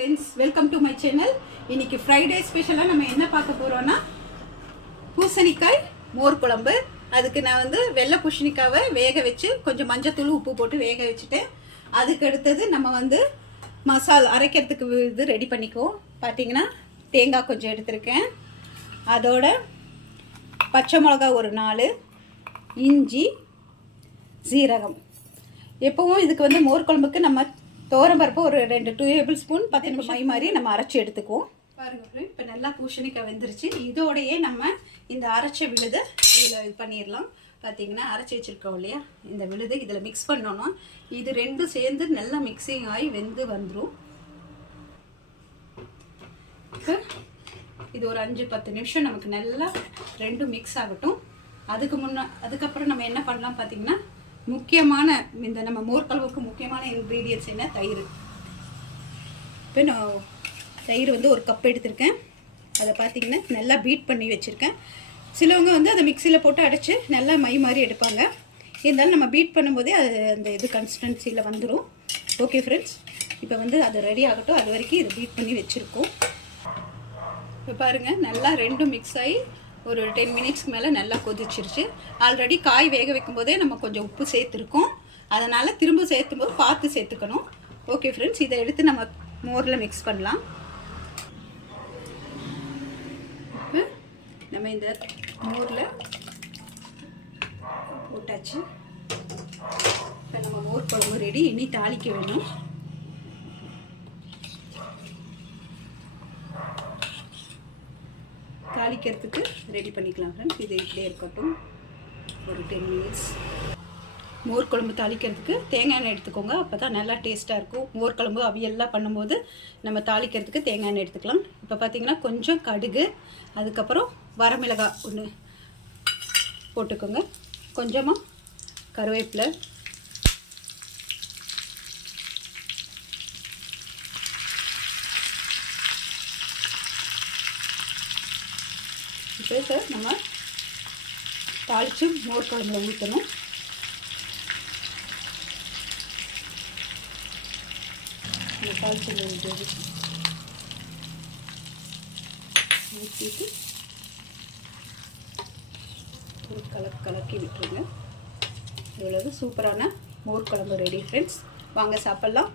Friends, welcome to my channel. இன்னைக்கு Friday ஸ்பெஷலா நம்ம என்ன பார்க்க போறோம்னா பூசணிக்காய் மோர் குழம்பு. அதுக்கு நான் வந்து வெள்ளை பூசணிக்காவை வேக வச்சு கொஞ்சம் மஞ்சள் தூள் உப்பு போட்டு வேக வச்சுட்டேன். அதுக்கு அடுத்தது நம்ம வந்து மசாலா அரைக்கிறதுக்கு இது ரெடி பண்ணிக்குவோம். பாத்தீங்கன்னா தேங்காய் கொஞ்சம் எடுத்துருக்கேன், அதோட பச்சை மிளகாய் ஒரு 4, இஞ்சி, சீரகம். எப்பவும் இதுக்கு வந்து மோர் குழம்புக்கு நம்ம தோரம்பருப்பு ஒரு 2 டேபிள் ஸ்பூன் 10 நிமிஷம் மை மாதிரி நம்ம அரைச்சி எடுத்துக்குவோம். பாருங்க, இப்போ நல்லா பூசணிக்காய் வெந்துருச்சு. இதோடையே நம்ம இந்த அரைச்ச விழுதை இதில் இது பண்ணிடலாம். பார்த்தீங்கன்னா அரைச்சி வச்சுருக்கோம் இல்லையா, இந்த விழுதை இதில் மிக்ஸ் பண்ணோன்னா இது ரெண்டும் சேர்ந்து நல்லா மிக்சிங் ஆகி வெந்து வந்துடும். இது ஒரு 5-10 நிமிஷம் நமக்கு நல்லா ரெண்டும் மிக்ஸ் ஆகட்டும். அதுக்கப்புறம் நம்ம என்ன பண்ணலாம் பார்த்தீங்கன்னா, முக்கியமான இந்த நம்ம மோர் குழம்புக்கு முக்கியமான இன்க்ரீடியன்ட்ஸ் என்ன, தயிர். இப்போ நான் தயிர் வந்து ஒரு கப் எடுத்திருக்கேன். அதை பார்த்தீங்கன்னா நல்லா பீட் பண்ணி வச்சுருக்கேன். சிலவங்க வந்து அதை மிக்சியில் போட்டு அடைச்சி நல்லா மை மாதிரி எடுப்பாங்க. இருந்தாலும் நம்ம பீட் பண்ணும்போதே அது அந்த இது கன்சிஸ்டன்சியில் வந்துடும். ஓகே ஃப்ரெண்ட்ஸ், இப்போ வந்து அது ரெடி ஆகட்டும். அது வரைக்கும் இதை பீட் பண்ணி வச்சுருக்கோம். இப்போ பாருங்கள், நல்லா ரெண்டும் மிக்ஸ் ஆகி ஒரு 10 மினிட்ஸ்க்கு மேலே நல்லா கொதிச்சிருச்சு. ஆல்ரெடி காய் வேக வைக்கும் போதே நம்ம கொஞ்சம் உப்பு சேர்த்துருக்கோம். அதனால் திரும்ப சேர்த்தும் போது பார்த்து சேர்த்துக்கணும். ஓகே ஃப்ரெண்ட்ஸ், இதை எடுத்து நம்ம மோரில் மிக்ஸ் பண்ணலாம். நம்ம இந்த மோரில் போட்டாச்சு. இப்போ நம்ம மோர் குழம்பு ரெடி. இனி தாளிக்க வேணும். தாளிக்கிறதுக்கு ரெடி பண்ணிக்கலாம் ஃப்ரெண்ட்ஸ். இது இப்படியே இருக்கட்டும் ஒரு 10 மினிட்ஸ். மோர் குழம்பு தாளிக்கிறதுக்கு தேங்காய் எண்ணெய் எடுத்துக்கோங்க. அப்போ தான் நல்லா டேஸ்ட்டாக இருக்கும். மோர் குழம்பு அவியெல்லாம் பண்ணும்போது நம்ம தாளிக்கிறதுக்கு தேங்காய் எண்ணெய் எடுத்துக்கலாம். இப்போ பார்த்தீங்கன்னா கொஞ்சம் கடுகு, அதுக்கப்புறம் வரமிளகாய் 1 போட்டுக்கோங்க, கொஞ்சமாக கருவேப்பிலை, இப்போ நம்ம தாளித்து மோர் குழம்புல ஊற்றணும். தாளிச்சு ஊற்றிட்டு ஒரு கலக்கி விட்டுருங்க. இவ்வளவு சூப்பரான மோர் குழம்பு ரெடி ஃப்ரெண்ட்ஸ். வாங்க சாப்பிட்லாம்.